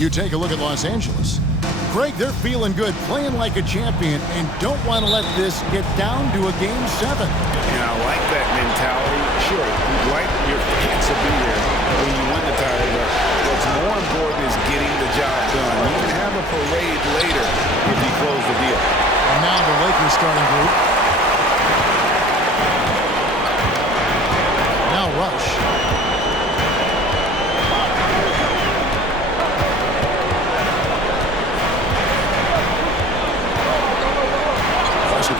You take a look at Los Angeles. Greg, they're feeling good, playing like a champion, and don't want to let this get down to a Game 7. And I like that mentality. Sure, you'd like your fans to be there when you win the title, but what's more important is getting the job done. You can have a parade later if you close the deal. And now the Lakers starting group. Now Rush.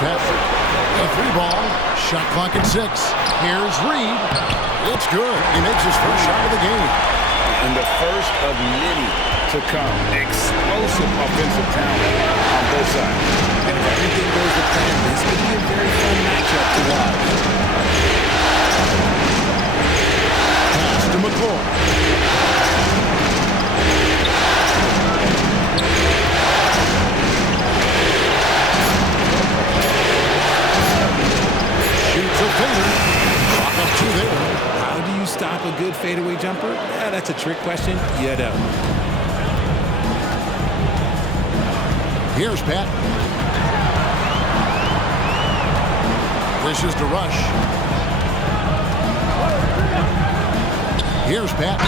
A free ball. Shot clock at 6. Here's Reed. It's good. He makes his first shot of the game. And the first of many to come. Explosive offensive talent on both sides. And if everything goes to plan, this could be a very fun matchup to watch. Pass to McCoy. Shoots a fader. Clock up 2 there. How do you stop a good fadeaway jumper? That's a trick question. You don't. Here's Pat. Wishes to Rush. Here's Pat.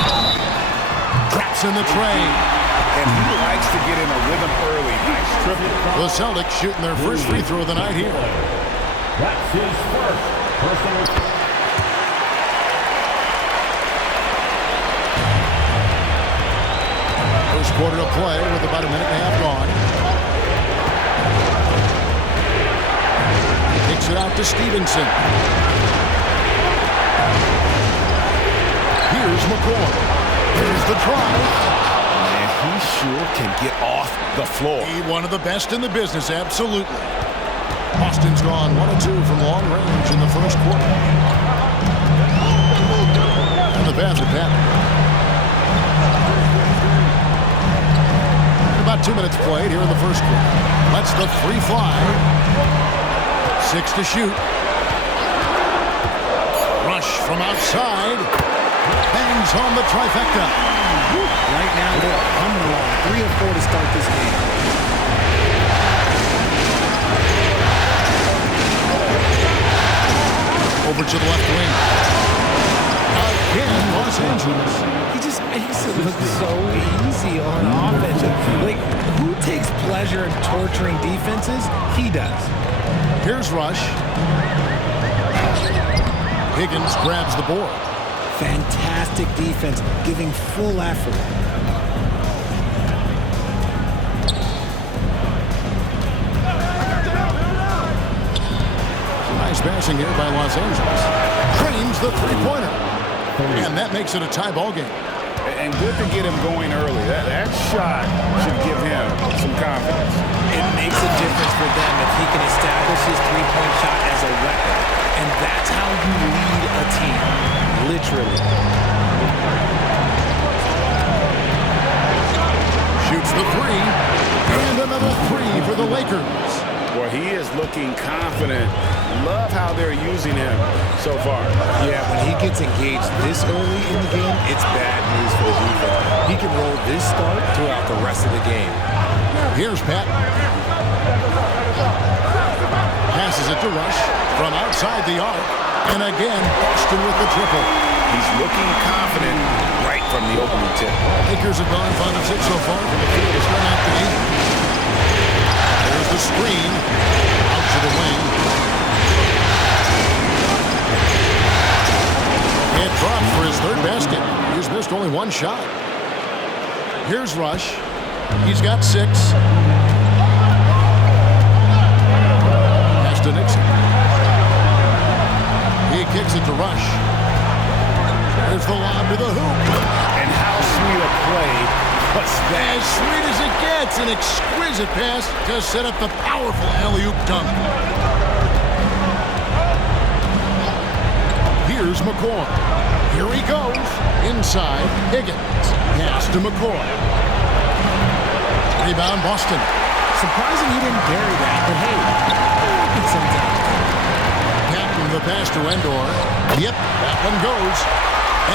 Traps in the tray. And he likes to get in a rhythm early. Nice triple. The Celtics shooting their first free throw of the night here. That's his first personal. First quarter to play with about a minute and a half gone. Kicks it out to Stevenson. Here's McCoy. Here's the drive. And he sure can get off the floor. He one of the best in the business, absolutely. Boston's gone 1 of 2 from long range in the first quarter. And the basket, Pat. About 2 minutes played here in the first quarter. Lets the three fly. 6 to shoot. Rush from outside. Bangs on the trifecta. Right now they're humming along. 3 of 4 to start this game. Over to the left wing. Again, Los Angeles. He just makes it look so easy on offense. Like, who takes pleasure in torturing defenses? He does. Here's Rush. Higgins grabs the board. Fantastic defense, giving full effort. Nice passing here by Los Angeles. Creams the three-pointer. And that makes it a tie ball game. And good to get him going early. That shot should give him some confidence. It makes a difference for them if he can establish his three-point shot as a weapon. And that's how you lead a team. Literally. Shoots the three. And another three for the Lakers. Well, he is looking confident. Love how they're using him so far. Yeah, when he gets engaged this early in the game, it's bad news for the defense. He can roll this start throughout the rest of the game. Here's Pat. Passes it to Rush from outside the arc. And again, Boston with the triple. He's looking confident right from the opening tip. Lakers have gone 5 of 6 so far from the field to start out the game. There's the screen. Out to the wing. It dropped for his third basket. He's missed only 1 shot. Here's Rush. He's got 6. Pass to Nixon. He kicks it to Rush. There's the lob to the hoop. And how sweet a play was that? As sweet as it gets, an exquisite pass to set up the powerful alley-oop dunk. Here's Here's McCoy. Here he goes. Inside, Higgins. Pass to McCoy. Rebound, Boston. Surprising he didn't bury that, but hey, it's sometimes. Patton, the pass to Endor. Yep, that one goes.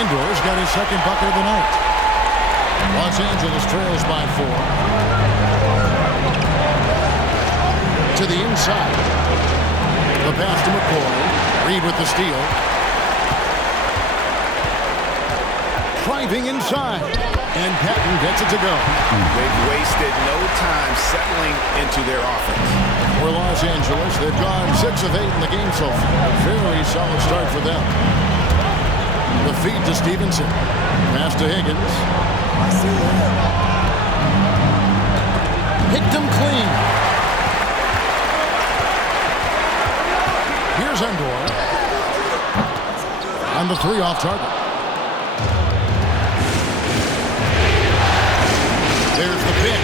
Endor's got his second bucket of the night. Los Angeles trails by 4. To the inside. The pass to McCoy. Reed with the steal. Driving inside. And Patton gets it to go. They've wasted no time settling into their offense. For Los Angeles, they've gone 6 of 8 in the game so far. A very solid start for them. The feed to Stevenson. Pass to Higgins. Picked him clean. Here's Endor. On the 3 off target. There's the pick.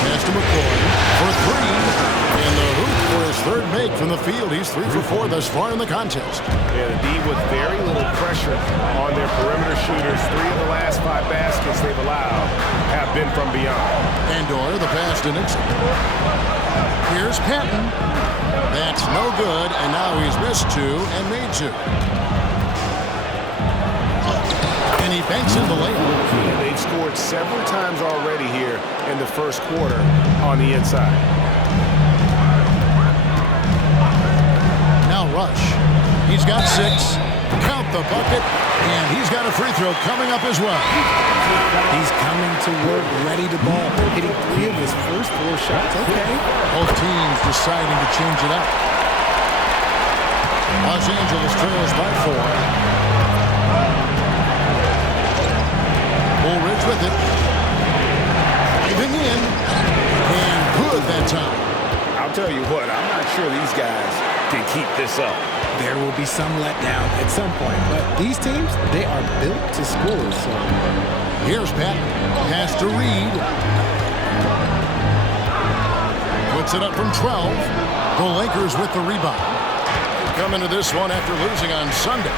Pass to McCoy for 3. And the hoop for his third make from the field. He's 3 for 4 thus far in the contest. Yeah, the D with very little pressure on their perimeter shooters. 3 of the last 5 baskets they've allowed have been from beyond. Endor, the pass to Nixon. Here's Patton. That's no good, and now he's missed 2 and made 2. And he banks in the layup. They've scored several times already here in the first quarter on the inside. Now Rush. He's got 6. Count the bucket, and he's got a free throw coming up as well. He's coming to work, ready to ball, hitting 3 of his first 4 shots. Okay. Both teams deciding to change it up. Los Angeles trails by 4. Woolridge with it. Driving in. And good that time. I'll tell you what, I'm not sure these guys can keep this up. There will be some letdown at some point, but these teams, they are built to score, so. Here's Patton. Pass to Reed. Puts it up from 12. The Lakers with the rebound. Come into this one after losing on Sunday.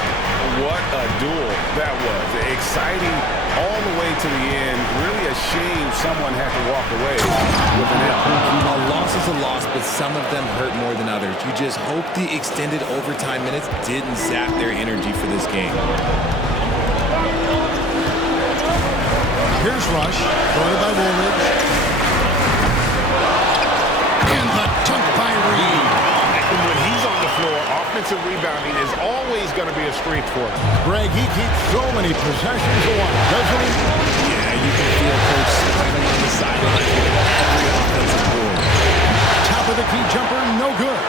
What a duel that was. Exciting all the way to the end. Really a shame someone had to walk away with an L. A loss is a loss, but some of them hurt more than others. You just hope the extended overtime minutes didn't sap their energy for this game. Here's Rush. Guarded by Woolridge. And the dunk by Reed. When he's on the floor, offensive rebounding is always going to be a strength for him. Greg, he keeps so many possessions alive, doesn't he? Yeah, you can feel Coach smiling on the sideline with every offensive board. Top of the key jumper, no good.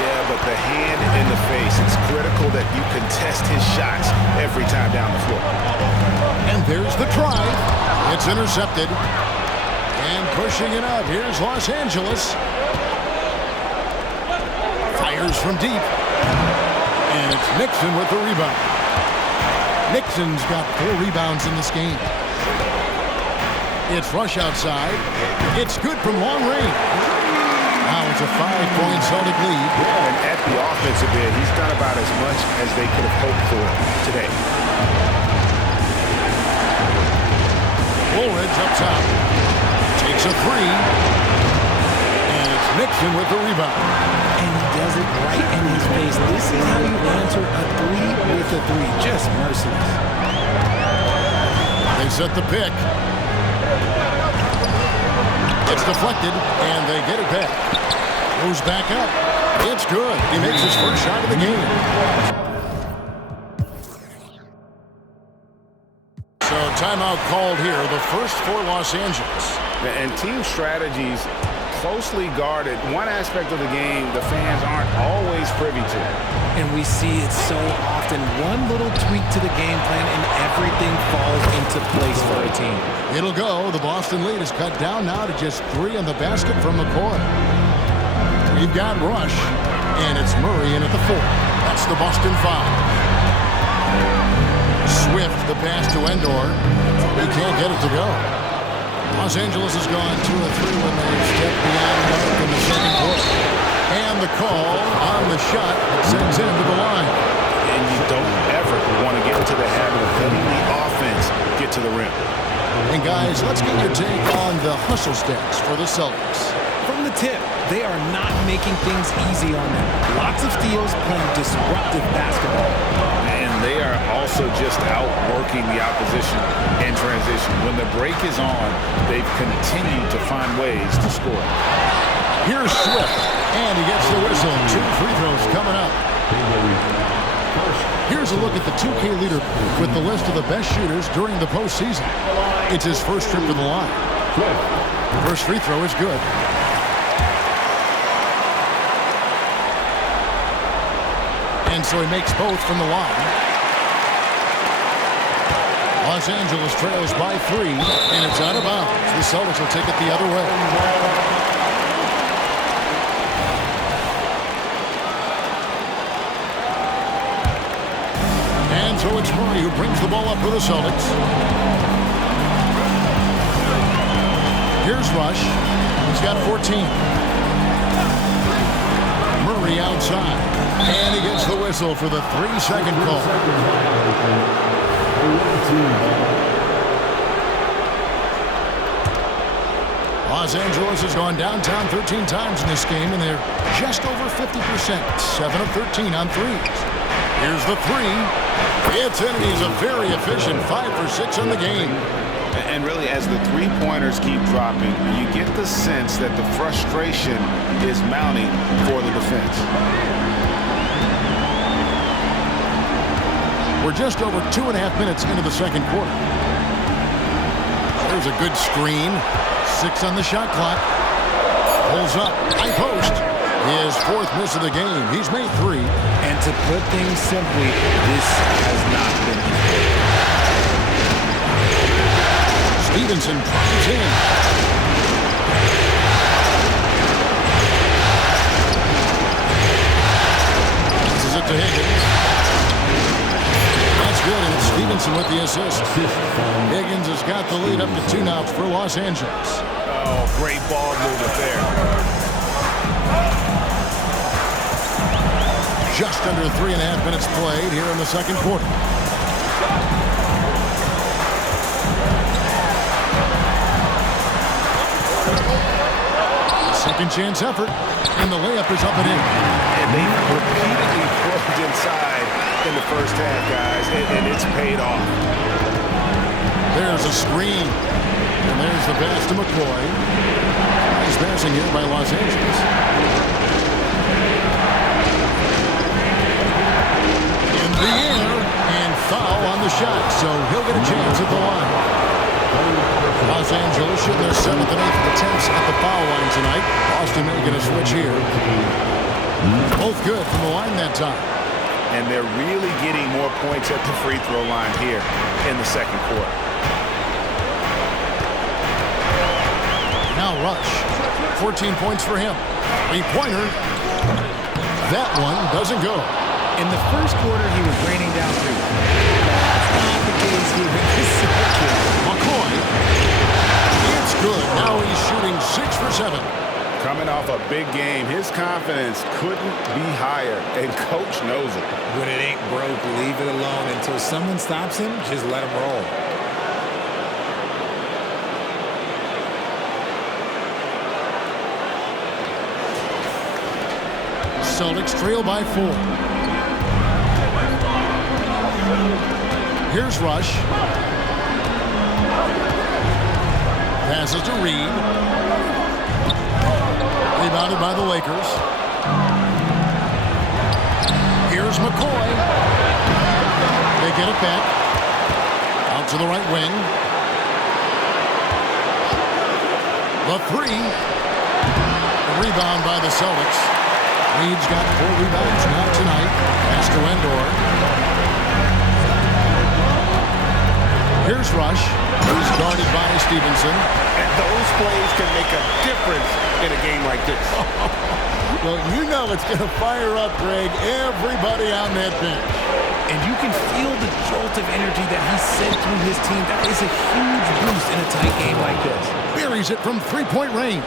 Yeah, but the hand in the face, it's critical that you contest his shots every time down the floor. And there's the try. It's intercepted. And pushing it out, here's Los Angeles. Fires from deep. And it's Nixon with the rebound. Nixon's got 4 rebounds in this game. It's Rush outside. It's good from long range. Now it's a 5-point Celtic lead. And at the offensive end, he's done about as much as they could have hoped for today. Woolridge up top. Takes a 3. And it's Nixon with the rebound. And he does it right in his face. This is how you answer a 3 with a 3. Just merciless. They set the pick. It's deflected, and they get it back. Goes back up. It's good. He makes his first shot of the game. So timeout called here, the first for Los Angeles. And team strategies closely guarded. One aspect of the game the fans aren't always privy to. And we see it so often. One little tweak to the game plan and everything falls into place for a team. It'll go. The Boston lead is cut down now to just 3 on the basket from McCoy. We've got Rush, and it's Murray in at the 4. That's the Boston 5. Swift, the pass to Endor. He can't get it to go. Los Angeles has gone 2 of 3 when they stepped beyond the arc in the second quarter. And the call on the shot that sends him to the line. And you don't into the habit of letting the offense get to the rim. And guys, let's get your take on the hustle stats for the Celtics. From the tip, they are not making things easy on them. Lots of steals, playing disruptive basketball. And they are also just outworking the opposition in transition. When the break is on, they've continued to find ways to score. Here's Swift, and he gets the whistle. 2 free throws coming up. Here's a look at the 2K leader with the list of the best shooters during the postseason. It's his first trip to the line. The first free throw is good. And so he makes both from the line. Los Angeles trails by 3, and it's out of bounds. The Celtics will take it the other way. And so it's Murray who brings the ball up for the Celtics. Here's Rush. He's got 14. Murray outside. And he gets the whistle for the 3-second call. Los Angeles has gone downtown 13 times in this game, and they're just over 50%. 7 of 13 on threes. Here's the 3. It's in, and he's a very efficient 5 for 6 on the game. And really, as the three-pointers keep dropping, you get the sense that the frustration is mounting for the defense. We're just over 2.5 minutes into the second quarter. There's a good screen. 6 on the shot clock. Pulls up. High post. His 4th miss of the game. He's made 3. And to put things simply, this has not been easy. Stevenson drives in. This is it to Higgins. That's good, and it's Stevenson with the assist. Higgins has got the lead up to 2 now for Los Angeles. Oh, great ball movement there. Just under 3.5 minutes played here in the second quarter. Second chance effort, and the layup is up and in. And they repeatedly worked inside in the first half, guys, and it's paid off. There's a screen, and there's the pass to McCoy. He's passing here by Los Angeles. In the air, and foul on the shot, so he'll get a chance at the line. Los Angeles shooting their 7th and 8th attempts at the foul line tonight. Boston making a switch here. Both good from the line that time. And they're really getting more points at the free throw line here in the second quarter. Now Rush. 14 points for him. 3-pointer. That one doesn't go. In the first quarter, he was raining down 3. That's not the case here in this second. McCoy. It's good. Now he's shooting 6 for 7. Coming off a big game, his confidence couldn't be higher, and coach knows it. When it ain't broke, leave it alone. Until someone stops him, just let him roll. Celtics trail by 4. Here's Rush. Passes to Reed. Rebounded by the Lakers. Here's McCoy. They get it back. Out to the right wing. The 3. A rebound by the Celtics. Reed's got 4 rebounds now tonight. Pass to Endor. Here's Rush, who's guarded by Stevenson. And those plays can make a difference in a game like this. Well, you know it's going to fire up, Greg, everybody on that bench. And you can feel the jolt of energy that he sent through his team. That is a huge boost in a tight game like this. Buries it from 3-point range.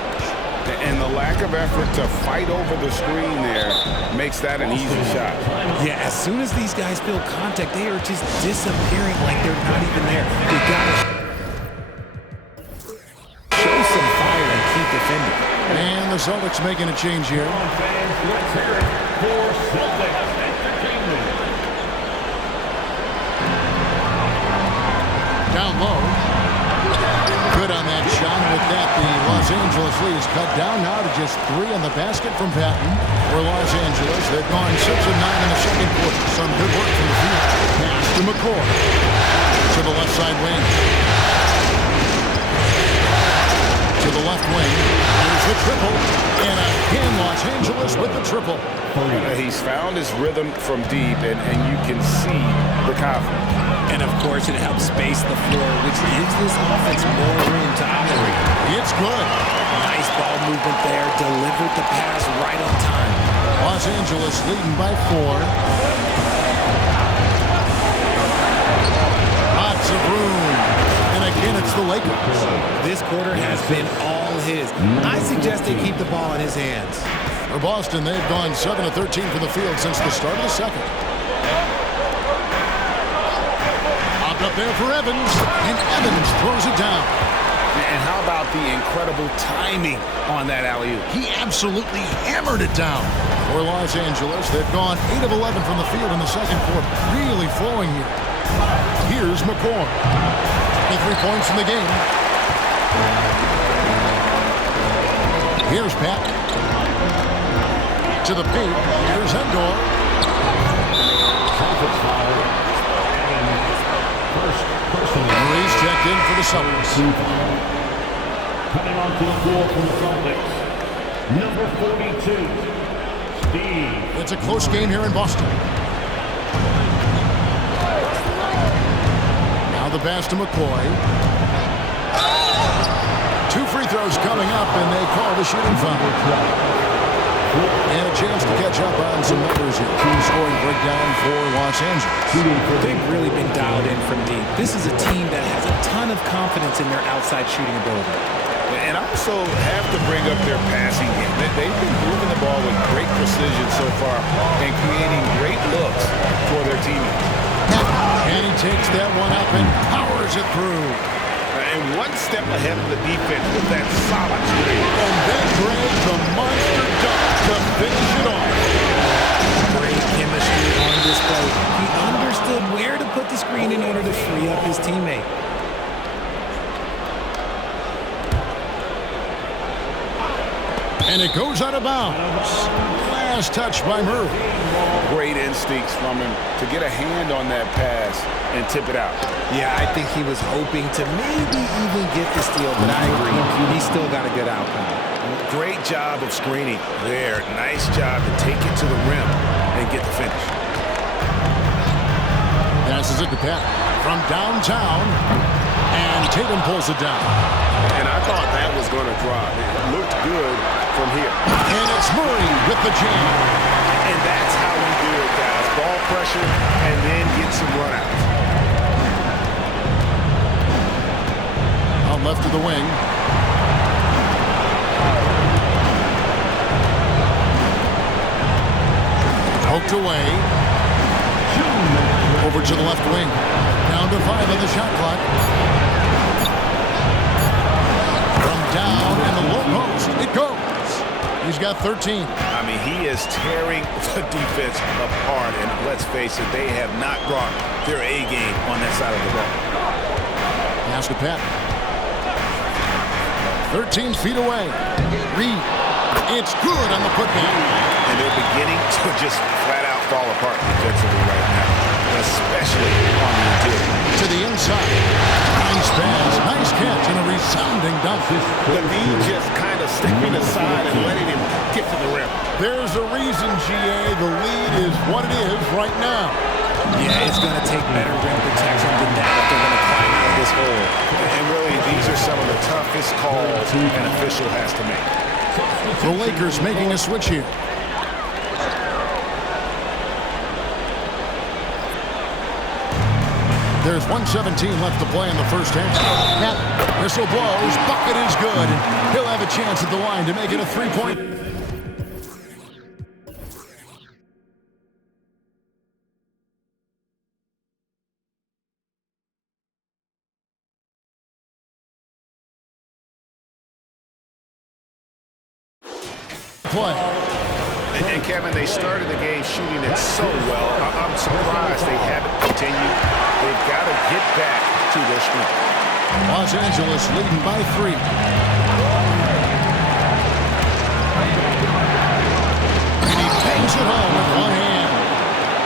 And the lack of effort to fight over the screen there makes that an easy shot. Yeah, as soon as these guys feel contact, they are just disappearing like they're not even there. You gotta show some fire and keep defending. And the Celtics making a change here. Fans, let's hear it for Celtics Entertainment. Down low. Good on that shot. With that, the Los Angeles lead is cut down now to just 3 on the basket from Patton. For Los Angeles, they've gone 6 of 9 in the second quarter. Some good work from the field. Pass to McCoy. To the left side wing. To the left wing. There's the triple. And again, Los Angeles with the triple. He's found his rhythm from deep, and you can see the confidence. And, of course, it helps space the floor, which gives this offense more room to operate. It's good. Nice ball movement there. Delivered the pass right on time. Los Angeles leading by 4. Lots of room. And again, it's the Lakers. This quarter has been all his. I suggest they keep the ball in his hands. For Boston, they've gone 7 of 13 from the field since the start of the second. Up there for Evans, and Evans throws it down. And how about the incredible timing on that alley-oop? He absolutely hammered it down. For Los Angeles, they've gone 8 of 11 from the field in the second quarter. Really flowing here. Here's McCoy. 3 points in the game. Here's Pat. To the paint. Here's Endor. Murray's checked in for the Celtics. Coming onto the floor from the Celtics, number 42, Steve. It's a close game here in Boston. Now the pass to McCoy. 2 free throws coming up, and they call the shooting foul. And a chance to catch up on some numbers here. Team scoring breakdown for Los Angeles. They've really been dialed in from deep. This is a team that has a ton of confidence in their outside shooting ability. And also have to bring up their passing game. They've been moving the ball with great precision so far and creating great looks for their teammates. And he takes that one up and powers it through. And one step ahead of the defense with that solid three. And then Greg, the monster dunk to finish it off. Great chemistry on display. He understood where to put the screen in order to free up his teammate. And it goes out of bounds. Last touch by Murray. Great instincts from him to get a hand on that pass and tip it out. Yeah, I think he was hoping to maybe even get the steal, but I agree. He still got a good outcome. Great job of screening there. Nice job to take it to the rim and get the finish. Passes it to Pat from downtown. And Tatum pulls it down. And I thought that was going to drop. It looked good from here. And it's Murray with the jam. And that's how you do it, guys. Ball pressure and then get some runouts. Out left to the wing. Poked away. Over to the left wing. Down to 5 on the shot clock. From down in the low post, it goes. He's got 13. I mean, he is tearing the defense apart. And let's face it, they have not brought their A game on that side of the ball. Pass to Pat. 13 feet away. Reed. It's good on the putback. And they're beginning to just flat out fall apart defensively right now, especially on the interior. To the inside. Nice pass, nice catch, and a resounding dunk. Levine just kind of stepping aside and letting him get to the rim. There's a reason, GA, the lead is what it is right now. Yeah, it's going to take better rim protection than that if they're going to climb out of this hole. And really, these are some of the toughest calls an official has to make. The Lakers making a switch here. There's 1:17 left to play in the first half. Whistle blows. Bucket is good. And he'll have a chance at the line to make it a three-point. Play. And Kevin, they started the game shooting it so well. I'm surprised they haven't continued. They've got to get back to their strength. Los Angeles leading by 3. And he bangs it home with one hand.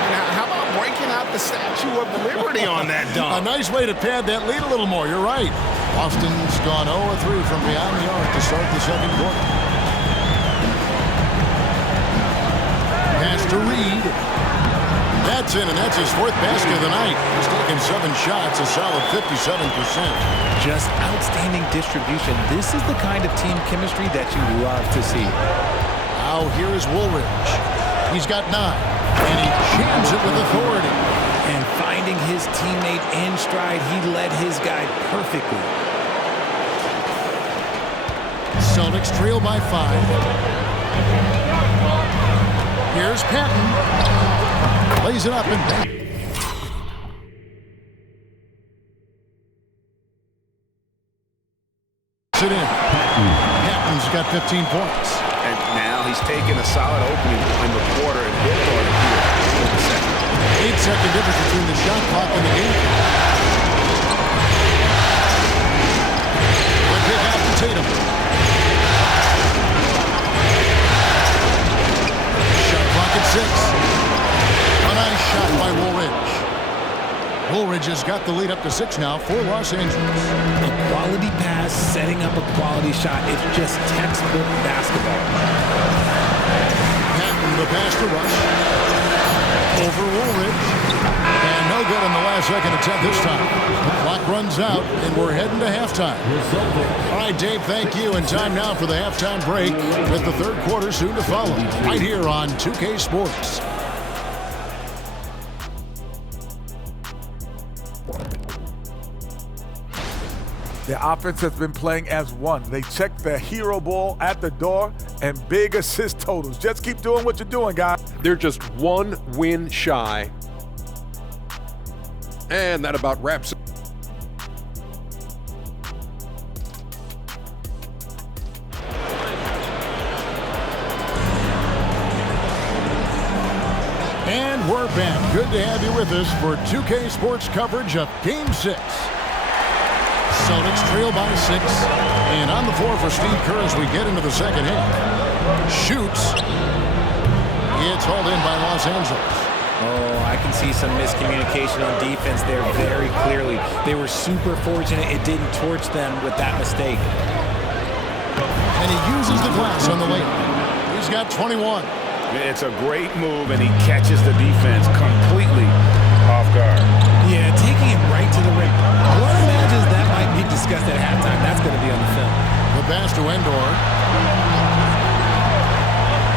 Now, how about breaking out the Statue of Liberty on that A dunk? nice way to pad that lead a little more. You're right. Boston's gone 0-3 from beyond the arc to start the second quarter. Pass to Reed. That's in, and that's his 4th basket of the night. He's taken 7 shots, a solid 57%. Just outstanding distribution. This is the kind of team chemistry that you love to see. Now here is Woolridge. He's got 9, and he jams it with authority. And finding his teammate in stride, he led his guy perfectly. Celtics trail by 5. Here's Patton. Lays it up and banks it in. Patton's got 15 points. And now he's taken a solid opening in the quarter and hit on it here in the second. 8-second difference between the shot clock and the game. The pick out to Tatum. Shot clock at 6. A nice shot by Woolridge. Woolridge has got the lead up to 6 now for Los Angeles. A quality pass, setting up a quality shot. It's just textbook basketball. Patton, the pass to Rush. Over Woolridge. And no good in the last second attempt this time. The clock runs out, and we're heading to halftime. All right, Dave, thank you. And time now for the halftime break with the third quarter soon to follow. Right here on 2K Sports. The offense has been playing as one. They check the hero ball at the door and big assist totals. Just keep doing what you're doing, guys. They're just 1 win shy. And that about wraps it. And we're back. Good to have you with us for 2K Sports coverage of Game 6. Celtics trail by 6. And on the floor for Steve Kerr as we get into the second half. Shoots. It's hauled in by Los Angeles. Oh, I can see some miscommunication on defense there very clearly. They were super fortunate it didn't torch them with that mistake. And he uses the glass on the layup. He's got 21. It's a great move, and he catches the defense completely off guard. Yeah, taking it right to the rim. One imagines that might be discussed at halftime. That's going to be on the film. The pass to Endor.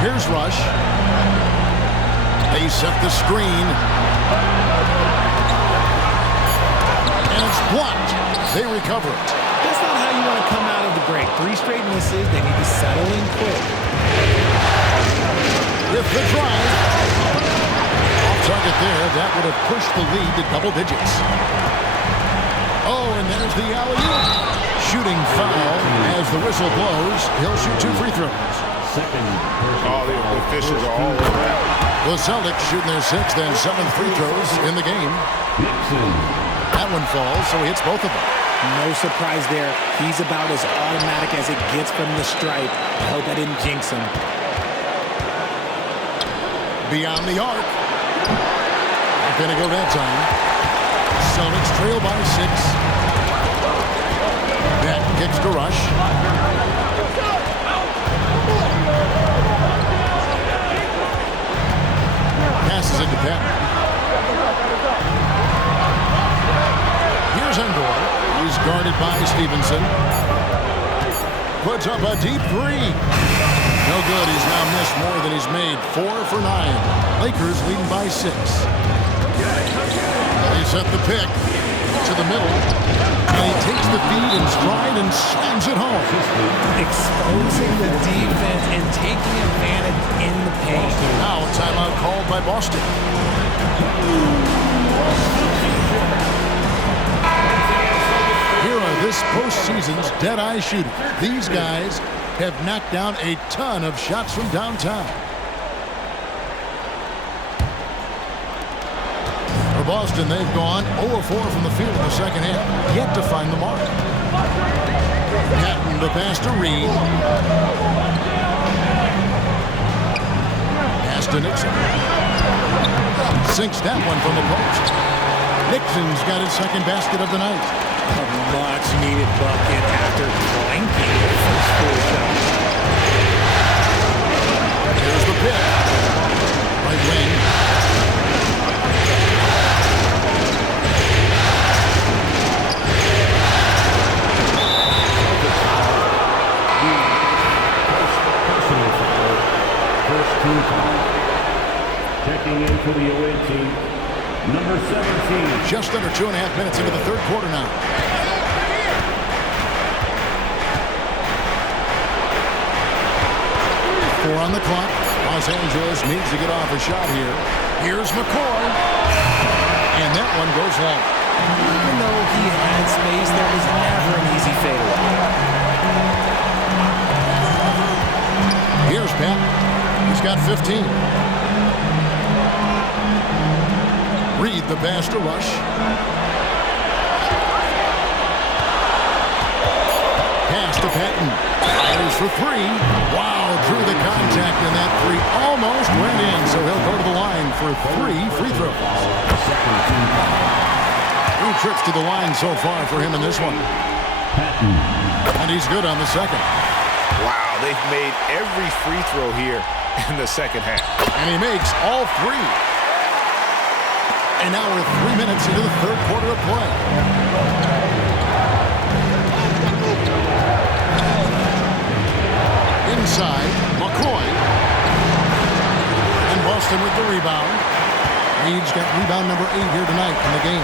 Here's Rush. They set the screen. And it's blocked. They recover it. That's not how you want to come out of the break. 3 straight misses. They need to settle in quick. With the drive. Off target there. That would have pushed the lead to double digits. Oh, and there's the alley-oop. Shooting foul as the whistle blows. He'll shoot 2 free throws. All the officials are all over that. The Celtics shooting their 6th and 7th free throws in the game. That one falls, so he hits both of them. No surprise there. He's about as automatic as it gets from the stripe. I hope I didn't jinx him. Beyond the arc. Not going to go that time. Celtics trail by 6. That kicks to Rush. Passes it to Patton. Here's Endor. He's guarded by Stevenson. Puts up a deep 3. No good. He's now missed more than he's made. 4 for 9. Lakers leading by 6. They set the pick. to the middle. And he takes the feed in stride and slams it home. Exposing the defense and taking advantage in the paint. Now a timeout called by Boston. Here are this postseason's dead-eye shooters. These guys have knocked down a ton of shots from downtown. For Boston, they've gone 0-4 from the field in the second half, yet to find the mark. Patton the pass to Reed. Pass to Nixon. Sinks that one from the post. Nixon's got his second basket of the night. A much-needed bucket after blanking the first 4 shots. Here's the pick. Right wing. First team foul. Checking in for the away team, number 17. Just under 2.5 minutes into the third quarter now. Four on the clock. Los Angeles needs to get off a shot here. Here's McCoy. And that one goes long. Even though he had space, there was never an easy fadeaway. Here's Pat. He's got 15. Reed the pass to Rush. Pass to Patton. Fires for 3. Wow, drew the contact, and that 3 almost went in, so he'll go to the line for 3 free throws. 3 trips to the line so far for him in this one. And he's good on the second. Wow, they've made every free throw here in the second half. And he makes all 3. And now we're 3 minutes into the third quarter of play. Inside, McCoy. And Boston with the rebound. Reed's got rebound number 8 here tonight in the game.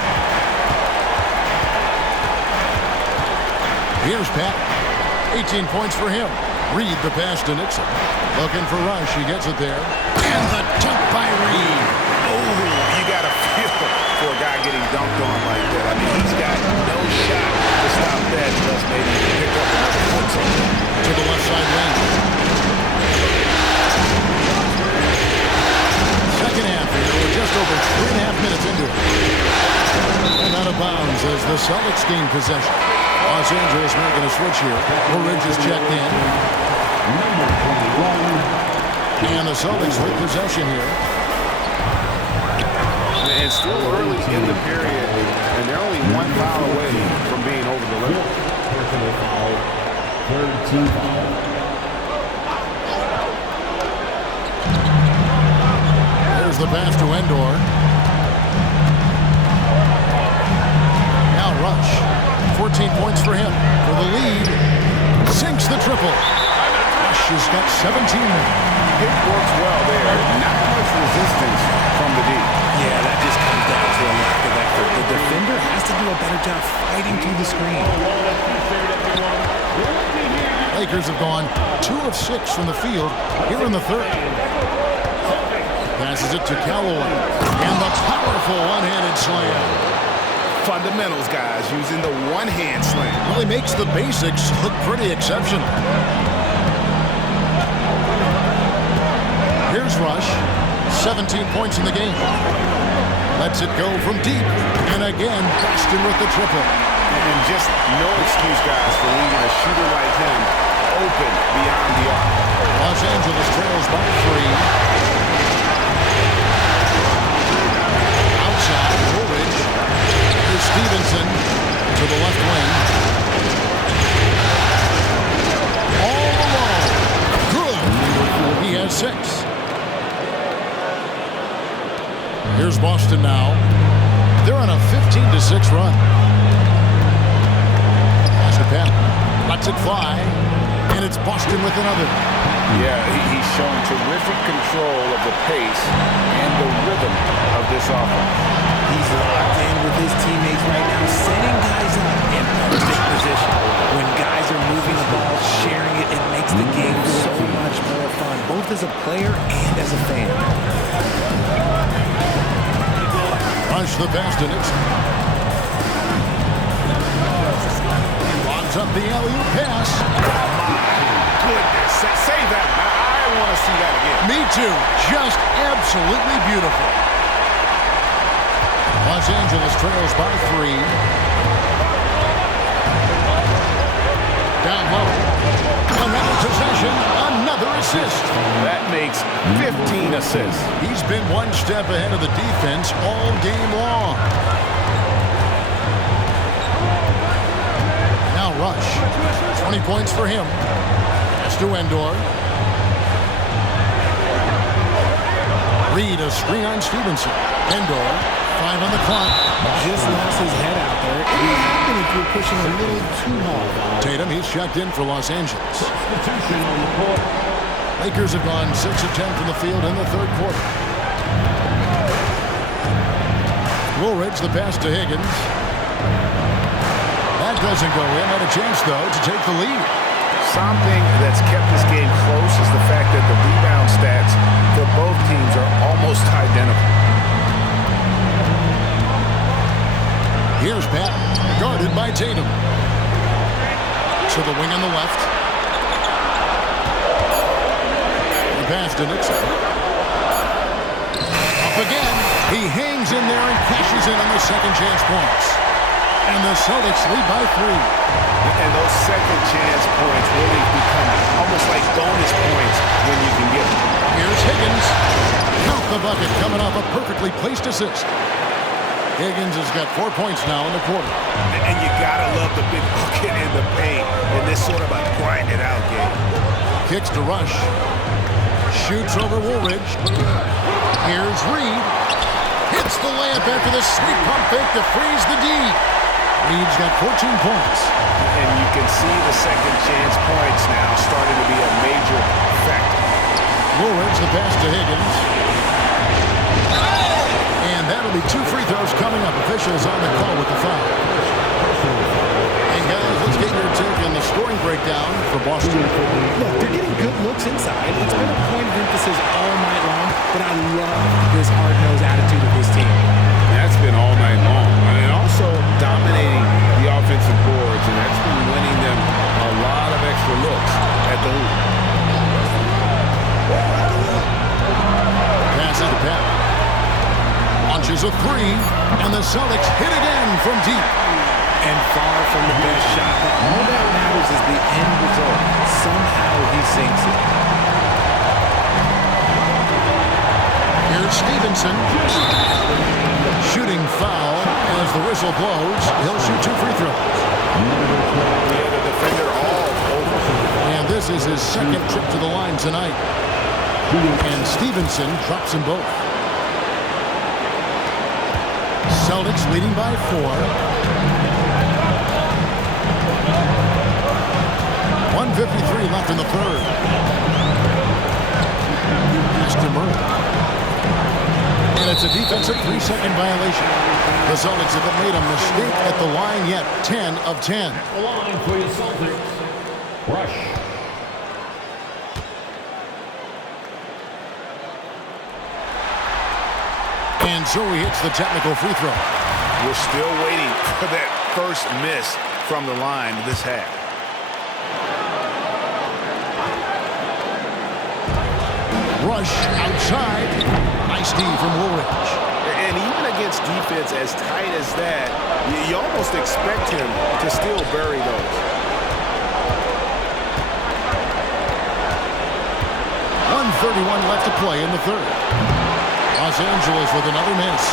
Here's Pat. 18 points for him. Reed the pass to Nixon. Looking for Rush. He gets it there. And the dunk by Reed. Oh, you got to feel for a guy getting dunked on like that. I mean, he's got no shot to stop that. Thus, maybe pick up another foot somewhere. To the left side lane. Second half here. We're just over 3.5 minutes into it. And out of bounds as the Celtics gain possession. Los Angeles making a switch here. Woolridge is checked in. And the Celtics with possession here. And still early in the period, and they're only 1 foul away from being over the limit. Personal foul. Third team foul. There's the pass to Endor. Now Rush. 14 points for him. For the lead. Sinks the triple. Rush has got 17. It works well there. Not much resistance from the D. Yeah, that just comes down to a lack of effort. The defender has to do a better job fighting through the screen. Lakers have gone 2 of 6 from the field here in the third. Passes it to Callaway. And the powerful one-handed slam. Fundamentals, guys, using the one-hand slam. Well, he makes the basics look pretty exceptional. Here's Rush. 17 points in the game. Lets it go from deep. And again, Boston with the triple. And just no excuse, guys, for leaving a shooter like him open beyond the arc. Los Angeles trails by 3. Outside, Woolridge. Here's Stevenson to the left wing. All alone. Good. He has 6. Here's Boston now. They're on a 15-6 run. Pass to Pat. Lets it fly. And it's Boston with another. Yeah, he's shown terrific control of the pace and the rhythm of this offense. He's locked in with his teammates right now, as a player and as a fan. Rush the best, and it's lobs up the alley-oop pass. Goodness, save that. I want to see that again. Me too. Just absolutely beautiful. Los Angeles trails by 3. Down low. Another possession, another assist. That makes 15 assists. He's been one step ahead of the defense all game long. Now Rush. 20 points for him. Pass to Endor. Reed, a screen on Stevenson. Endor, 5 on the clock. Just lost his head out there. It would happen if you're pushing a little too hard. Tatum, he's checked in for Los Angeles. Substitution on the court. Lakers have gone 6 of 10 from the field in the third quarter. Woolridge, the pass to Higgins. That doesn't go in. Had a chance, though, to take the lead. Something that's kept this game close is the fact that the rebound stats for both teams are almost identical. Here's Pat, guarded by Tatum. To the wing on the left. The pass to Nixon. Up again. He hangs in there and cashes in on the second chance points. And the Celtics lead by 3. And those second chance points really become almost like bonus points when you can get them. Here's Higgins. Count the bucket coming off a perfectly placed assist. Higgins has got 4 points now in the quarter. And you gotta love the big bucket in the paint in this sort of a grind-it-out game. Kicks to Rush. Shoots over Woolridge. Here's Reed. Hits the layup after the sweet pump fake to freeze the D. Reed's got 14 points. And you can see the second chance points now starting to be a major factor. Woolridge, the pass to Higgins. And that'll be 2 free throws coming up. Officials on the call with the foul. And guys, let's get your take on the scoring breakdown for Boston. Look, they're getting good looks inside. It's been a point of emphasis all night long, but I love this hard-nosed attitude of this team. That's been all night long. And also dominating the offensive boards, and that's been winning them a lot of extra looks at the hoop. Pass it to Pat. Launches a 3, and the Celtics hit again from deep. And far from the best shot, but all that matters is the end result. Somehow he sinks it. Here's Stevenson. Shooting foul as the whistle blows. He'll shoot 2 free throws. Yeah, the defender all over. And this is his second trip to the line tonight. And Stevenson drops them both. Celtics leading by 4. 1:53 left in the third. Pass to Murray. And it's a defensive 3-second violation. The Celtics haven't made a mistake at the line yet. 10 of 10. The line for your Celtics. Rush. And so he hits the technical free throw. We're still waiting for that first miss from the line this half. Rush outside. Nice D from Woolridge. And even against defense as tight as that, you almost expect him to still bury those. 1:31 left to play in the third. Los Angeles with another miss.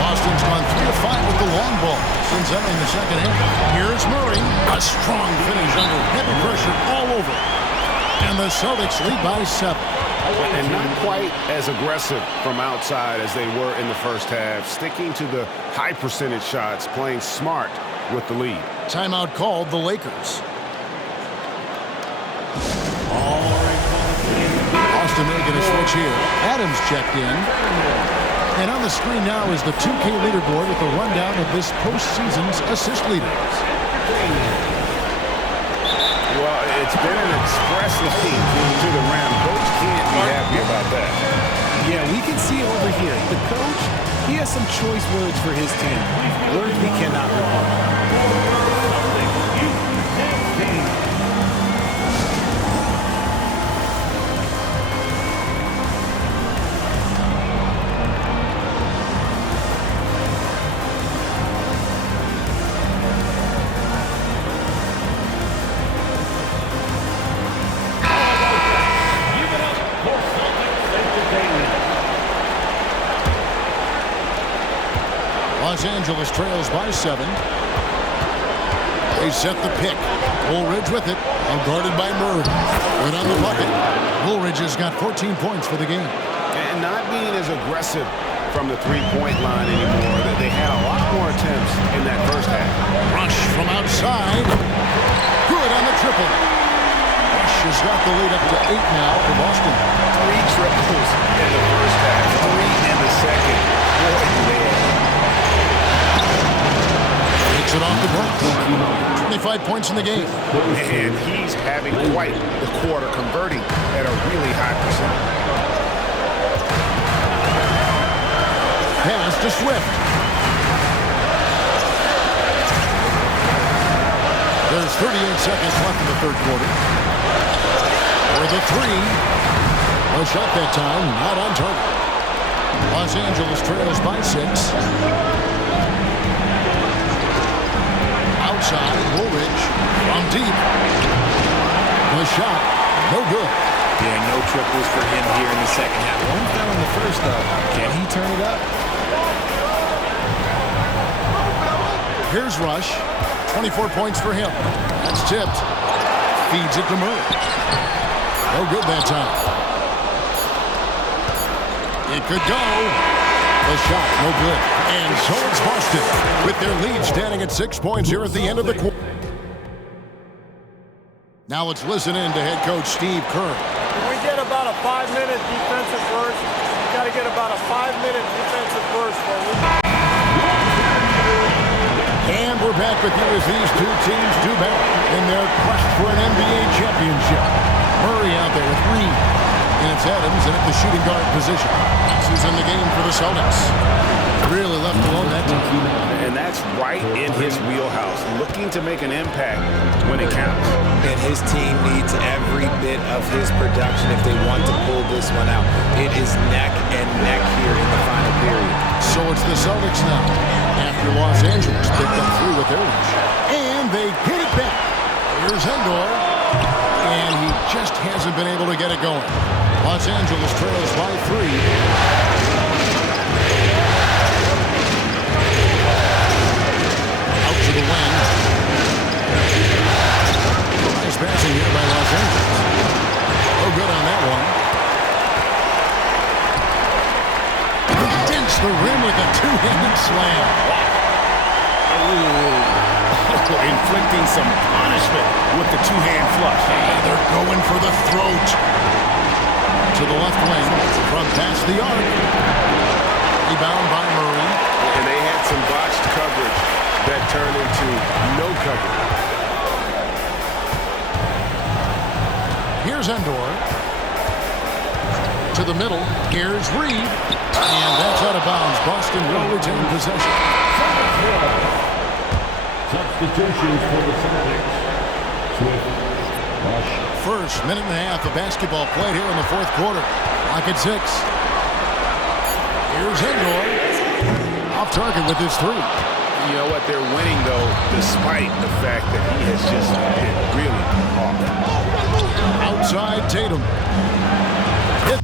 Boston's gone 3 of 5 with the long ball since entering the second half. Here's Murray. A strong finish under heavy pressure all over. And the Celtics lead by 7. And not quite as aggressive from outside as they were in the first half, sticking to the high percentage shots, playing smart with the lead. Timeout called the Lakers. Austin making a switch here. Adams checked in. And on the screen now is the 2K leaderboard with a rundown of this postseason's assist leaders. Well, it's been an expressive team to the rim. Those can't be happy about that. Yeah, we can see over here. The coach, he has some choice words for his team. Words we cannot repeat. Los Angeles trails by 7. They set the pick. Woolridge with it. Guarded by Murray. Right on the bucket. Woolridge has got 14 points for the game. And not being as aggressive from the three-point line anymore. They had a lot more attempts in that first half. Rush from outside. Good on the triple. Rush has got the lead up to 8 now for Boston. 3 triples in the first half. 3 in the second. Boy, man. Takes it off the break. 25 points in the game. And he's having quite the quarter, converting at a really high percent. Pass to Swift. There's 38 seconds left in the third quarter. For the 3. A shot that time, not on target. Los Angeles trails by 6. Outside, Woolridge from deep. The shot, no good. Yeah, no triples for him here in the second half. One fell in the first, though. Can he turn it up? Here's Rush. 24 points for him. That's tipped. Feeds it to Murray. No good that time. It could go. The shot, no good. And so it's Boston with their lead standing at 6 points here at the end of the quarter. Now let's listen in to head coach Steve Kerr. When we get about a 5-minute defensive burst, we got to get about a 5-minute defensive burst. And we're back with you as these two teams do battle in their quest for an NBA championship. Murray out there with Reed. And it's Adams in at the shooting guard position. He's in the game for the Celtics. Really left alone that time. And that's right in his wheelhouse, looking to make an impact when it counts. And his team needs every bit of his production if they want to pull this one out. It is neck and neck here in the final period. So it's the Celtics now, after Los Angeles picked up 3 with their rush. And they get it back. Here's Endor. And he just hasn't been able to get it going. Los Angeles trails by 3. Out to the wing. Nice passing here by Los Angeles. Oh, good on that one. Dents the rim with a 2-handed slam. Inflicting some punishment with the 2-hand flush. They're going for the throat. To the left wing, from past the arc. Rebound by Murray. And they had some botched coverage that turned into no coverage. Here's Endor. To the middle. Here's Reed. And that's out of bounds. Boston will retain possession. Substitutions for the Celtics. Swift, Rush. First minute and a half of basketball played here in the fourth quarter. Lock at 6. Here's Endor. Off target with his 3. You know what? They're winning, though, despite the fact that he has just been really off. Outside Tatum. Hit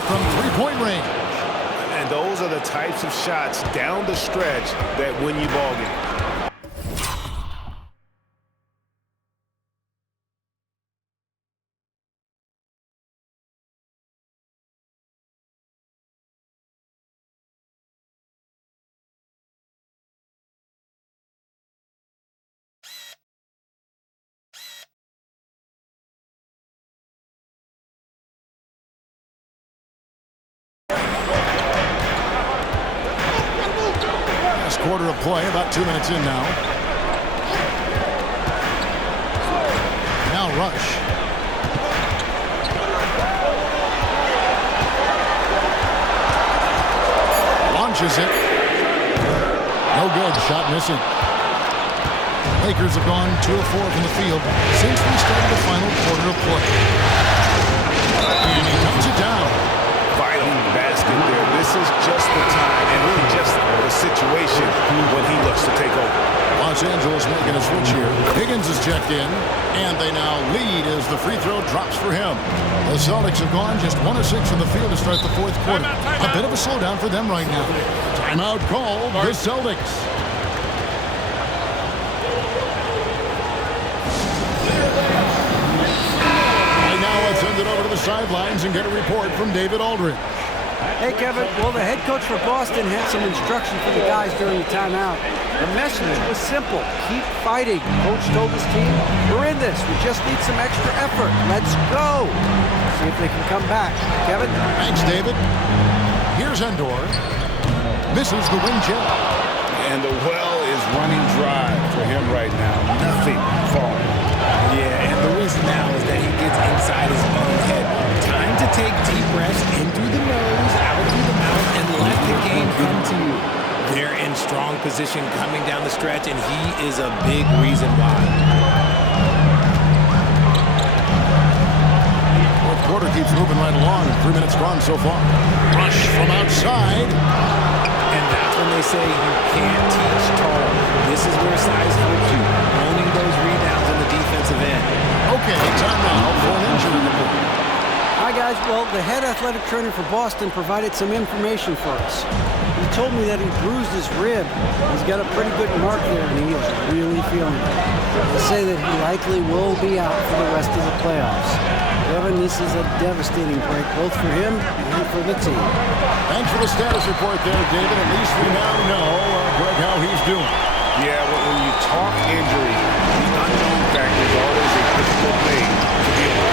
it from 3-point range. And those are the types of shots down the stretch that win you ball games. Quarter of play, about 2 minutes in now. Now Rush. Launches it. No good. Shot missing. Lakers have gone 2 of 4 from the field since we started the final quarter of play. And he knocks it down. Vital basket there. This is just the time and really just the situation when he looks to take over. Los Angeles making a switch here. Higgins is checked in, and they now lead as the free throw drops for him. The Celtics have gone just 1 of 6 from the field to start the fourth quarter. A bit of a slowdown for them right now. Timeout called the Celtics. Right now, let's send it over to the sidelines and get a report from David Aldridge. Hey, Kevin. Well, the head coach for Boston had some instruction for the guys during the timeout. The message was simple. Keep fighting. Coach told his team, we're in this. We just need some extra effort. Let's go. See if they can come back. Kevin? Thanks, David. Here's Endor. Misses the wing chip. And the well is running dry for him right now. Nothing falling. Yeah, and the reason now is that he gets inside his own head. Time to take deep breaths in through the nose, out through the mouth, and let the game come to you. They're in strong position coming down the stretch, and he is a big reason why. Fourth quarter keeps moving right along. 3 minutes gone so far. Rush from outside. And that's when they say you can't teach tall. This is where size helps you. Owning those rebounds in the defensive end. Okay, time now for an injury report. Hi, guys. Well, the head athletic trainer for Boston provided some information for us. He told me that he bruised his rib. He's got a pretty good mark there, and he is really feeling it. They say that he likely will be out for the rest of the playoffs. Kevin, this is a devastating break, both for him and for the team. Thanks for the status report there, David. At least we now know, Greg, how he's doing. Yeah, well, when you talk injury, the unknown factor is always a difficult thing to deal with.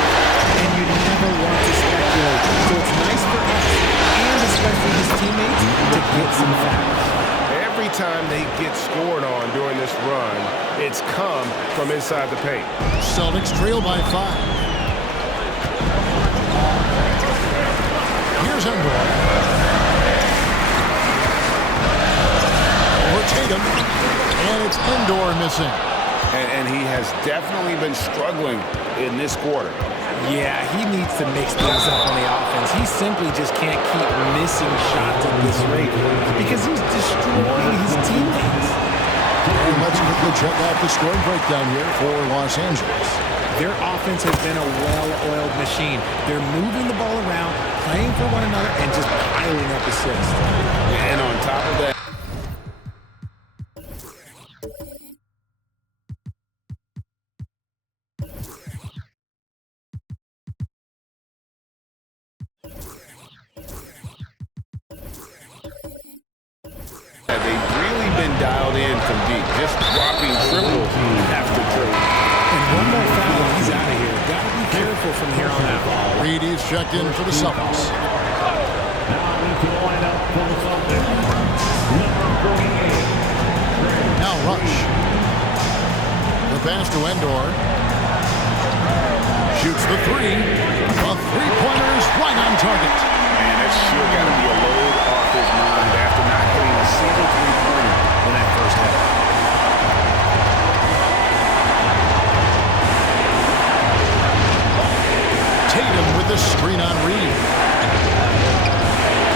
And you never want to speculate. So it's nice for us, and especially his teammates, to get some facts. Every time they get scored on during this run, it's come from inside the paint. Celtics trail by 5. Here's Endor. Over Tatum. And it's Endor missing. And he has definitely been struggling in this quarter. Yeah, he needs to mix things up on the offense. He simply just can't keep missing shots at this rate because he's destroying his teammates. And let's quickly check out the scoring breakdown here for Los Angeles. Their offense has been a well-oiled machine. They're moving the ball around, playing for one another, and just piling up assists. And on top of that, they've really been dialed in from deep, just dropping triples after triple. And one more foul, and he's out of here. Got to be careful from here on out. Reed is checked in for the Celtics. Now into the lineup for the Celtics. Number 48. Now Rush. The pass to Endor. Shoots the 3. The three-pointer is right on target. Man, that's sure got to be a load off his mind after not hitting a single three-pointer in that first half. Tatum with the screen on Reed.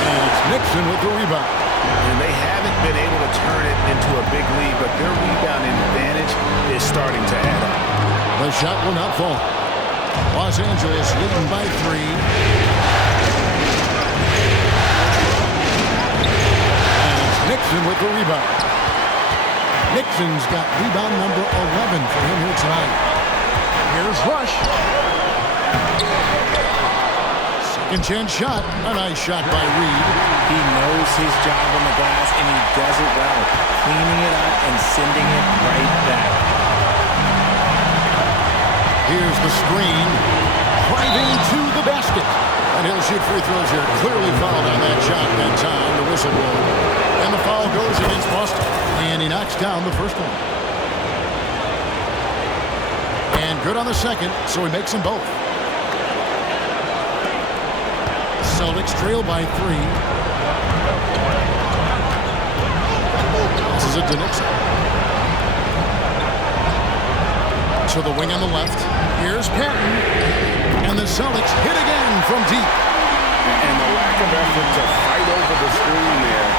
And it's Nixon with the rebound. And they haven't been able to turn it into a big lead, but their rebounding advantage is starting to add up. The shot will not fall. Los Angeles leading by 3. And it's Nixon with the rebound. Nixon's got rebound number 11 for him here tonight. Here's Rush. Second chance shot. A nice shot by Reed. He knows his job on the glass, and he does it well, cleaning it up and sending it right back. Here's the screen. Driving to the basket. And he'll shoot free throws here. Clearly fouled on that shot that time. The whistle blows. And the foul goes against Boston. And he knocks down the first one. And good on the second, so he makes them both. Celtics trail by 3. This is it to Nixon. To the wing on the left. Here's Patton. And the Celtics hit again from deep. And the lack of effort to fight over the screen there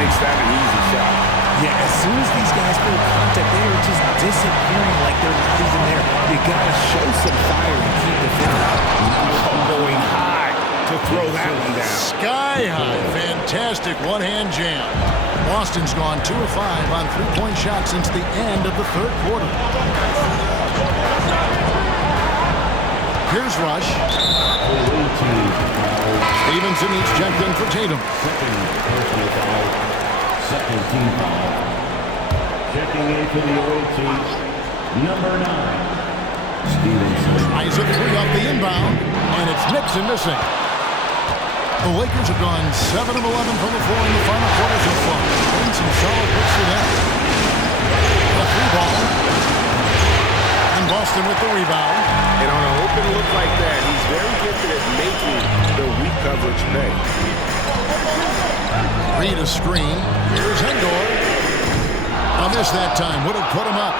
makes that an easy shot. Yeah, as soon as these guys feel contact, they are just disappearing like they're not even there. You gotta show some fire and keep the finish out. Going high to throw that one down. Sky high. Fantastic one-hand jam. Boston's gone 2 of 5 on three-point shots since the end of the third quarter. Here's Rush. Stevenson is checked in for Tatum. Second team foul. Checking in for the away team, number 9, Stevenson. Tries a 3 off the inbound, and it's Nixon missing. The Lakers have gone 7 of 11 from the floor in the final quarter so far. Getting some solid hits for them. A 3-ball. And Boston with the rebound. And on an open look like that, he's very gifted at making the weak coverage pay. Reed a screen. Here's Endor. A miss that time. Would have put him up.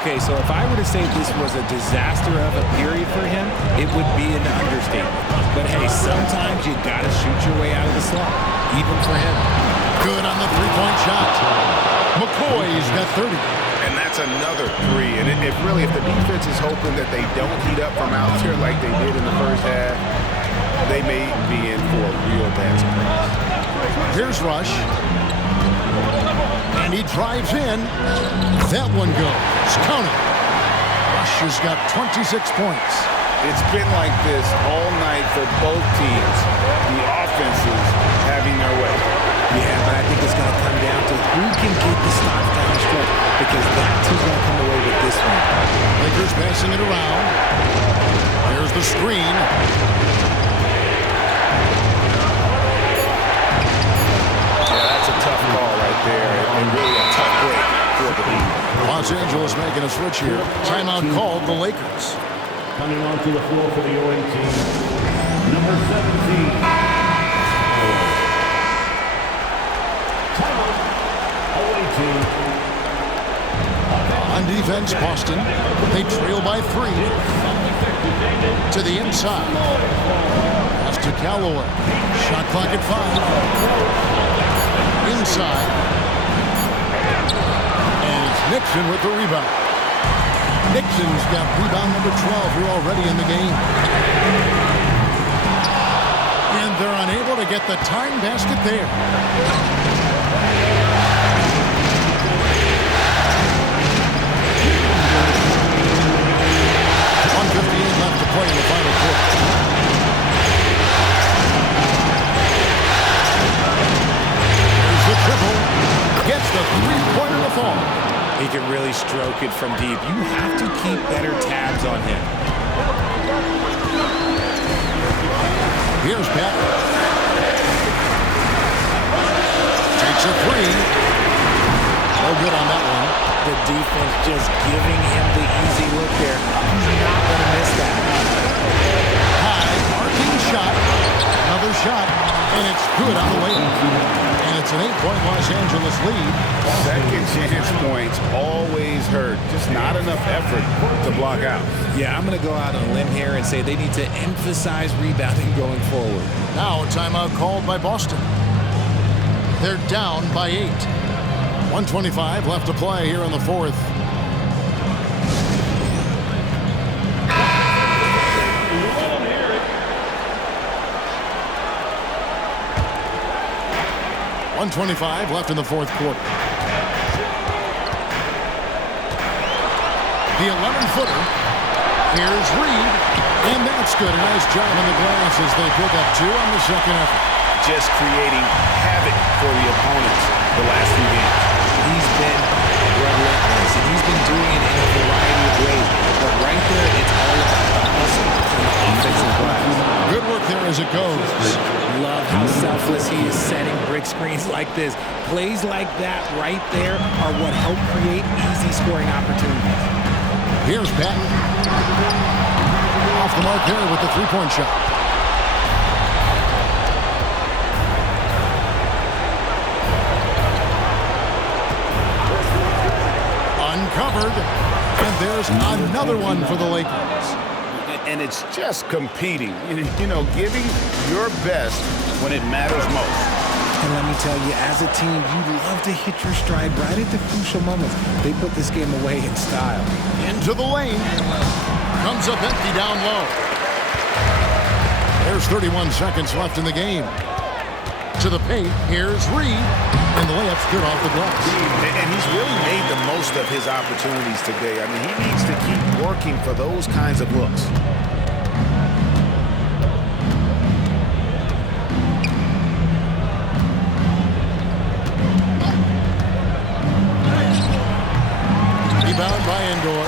Okay, so if I were to say this was a disaster of a period for him, it would be an understatement. But hey, sometimes you gotta shoot your way out of the slump, even for him. Good on the three-point shot. McCoy's got 30. And that's another 3. And if the defense is hoping that they don't heat up from out here like they did in the first half, they may be in for a real bad surprise. Here's Rush. And he drives in. That one goes. Count it. Rush has got 26 points. It's been like this all night for both teams. The offenses having their way. Yeah, but I think it's going to come down to who can get the stops down the stretch, because that's who's going to come away with this one. Lakers passing it around. There's the screen. Tough call right there, and really a tough break for the lead. Los Angeles making a switch here. Timeout called the Lakers. Coming onto the floor for the away team, number 17. Timeout, away team. On defense, Boston. They trail by 3. To the inside. Pass to Callaway. Shot clock at 5. Inside. And it's Nixon with the rebound. Nixon's got rebound number 12 here already in the game. And they're unable to get the tying basket there. 1:58 left to play in the final quarter. The triple gets the three-pointer to fall. He can really stroke it from deep. You have to keep better tabs on him. Here's Pat. Takes a 3. No good on that one. The defense just giving him the easy look there. He's not going to miss that. High, arcing shot. Another shot, and it's good on the way. And it's an 8-point Los Angeles lead. Second chance points always hurt. Just not enough effort to block out. Yeah, I'm going to go out on a limb here and say they need to emphasize rebounding going forward. Now a timeout called by Boston. They're down by 8. 1:25 left to play here in the fourth. .125 left in the fourth quarter. The 11-footer. Here's Reed. And that's good. A nice job on the glass as they pick up 2 on the second effort. Just creating havoc for the opponents the last few games. He's been relentless, and he's been doing it in a variety of ways. But right there, it's all about the hustle and the offensive glass. Good work there as it goes. Love how selfless he is setting brick screens like this. Plays like that right there are what help create easy scoring opportunities. Here's Patton. Off the mark there with the three-point shot. Uncovered. And there's another one for the Lakers. And it's just competing, you know, giving your best when it matters most. And let me tell you, as a team, you love to hit your stride right at the crucial moments. They put this game away in style. Into the lane. Comes up empty down low. There's 31 seconds left in the game. To the paint, here's Reed. And the layup's good off the glass. And he's really made the most of his opportunities today. I mean, he needs to keep working for those kinds of looks. Rebound by Endor.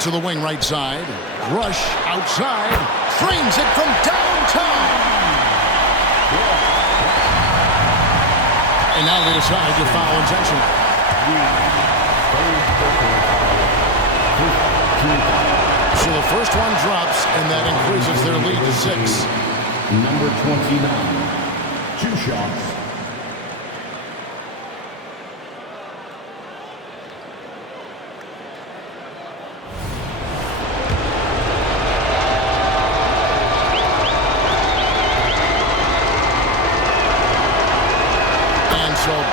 To the wing right side. Rush outside. Frames it from downtown. And now they decide to foul intentionally. So the first one drops, and that increases their lead to 6. Number 29. 2 shots.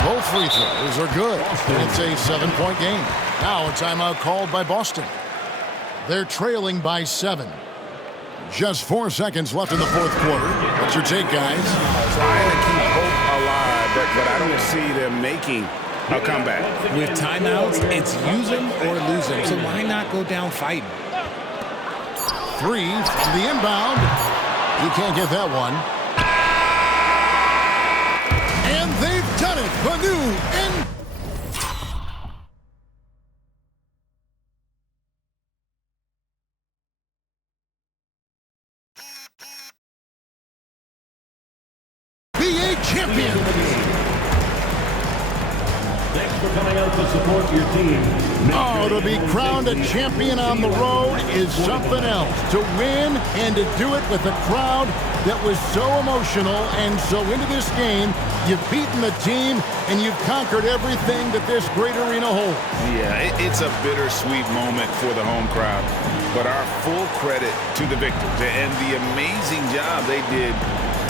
Both free throws are good. And it's a 7-point game. Now a timeout called by Boston. They're trailing by 7. Just 4 seconds left in the fourth quarter. What's your take, guys? Trying to keep hope alive, but I don't see them making a comeback. With timeouts, it's use them or lose them. So why not go down fighting? 3 from the inbound. You can't get that one. And they've done it. The new NBA champion. Thanks for coming out to support your team. Oh, to be crowned a champion on the road is something else. To win and to do it with a crowd that was so emotional and so into this game. You've beaten the team and you've conquered everything that this great arena holds. Yeah, it's a bittersweet moment for the home crowd. But our full credit to the victors and the amazing job they did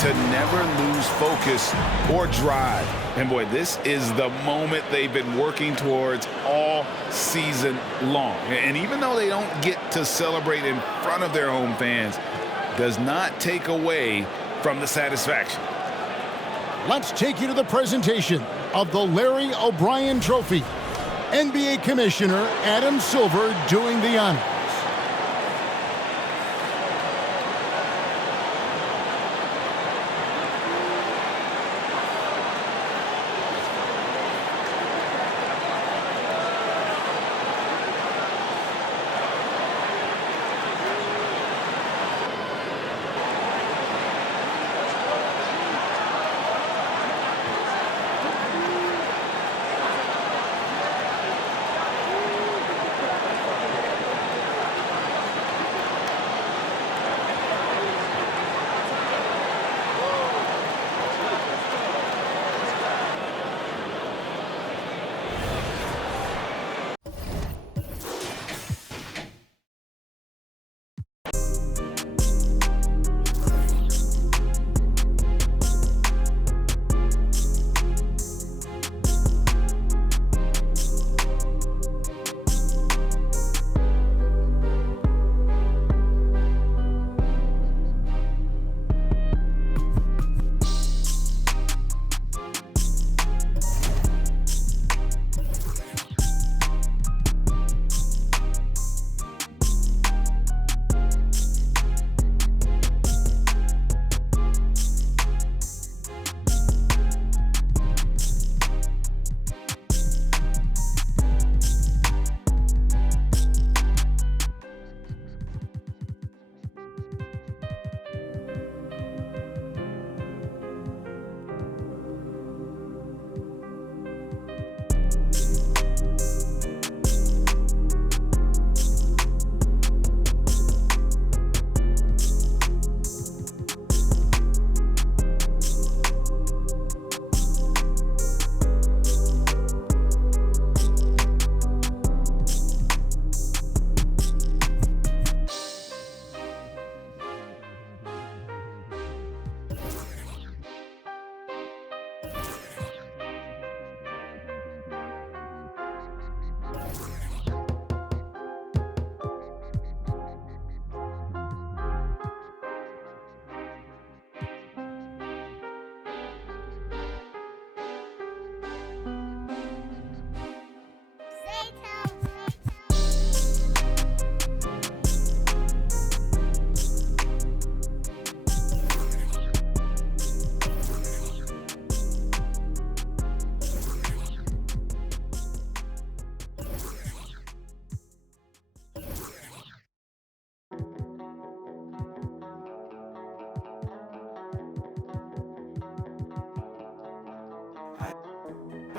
to never lose focus or drive. And boy, this is the moment they've been working towards all season long. And even though they don't get to celebrate in front of their home fans, does not take away from the satisfaction. Let's take you to the presentation of the Larry O'Brien Trophy. NBA Commissioner Adam Silver doing the honors.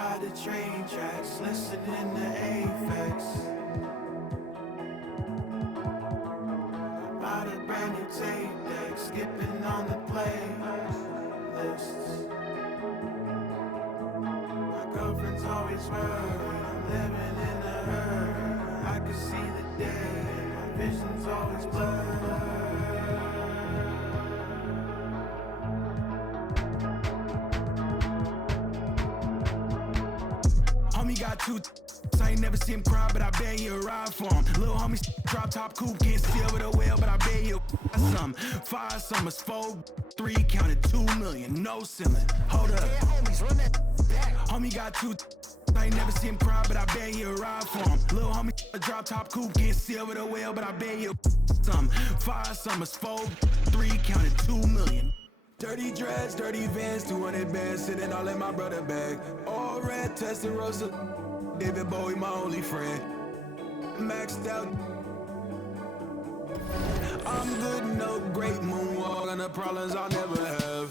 by the train tracks, listening to Aphex. Bought a brand new tape deck, skipping on the playlists. My girlfriend's always worried, I'm living in a hurry. I can see the day, my vision's always blurred. Homie got two, I ain't never seen him cry, but I bet you a ride for him. Little homie drop top coupe, can't steal with a whale, but I bet you some. 5 summers, 4, 3, counted 2 million, no ceiling. Hold up. Homie got two, I ain't never seen him cry, but I bet you a ride for him. Little homie drop top coupe, can't steal with a whale, but I bet you some. 5 summers, 4, 3, counted 2 million. Dirty dreads, dirty Vans, 200 bands, sitting all in my brother bag. All red, Testarossa, David Bowie, my only friend. Maxed out. I'm good, no great moonwalk, and the problems I'll never have.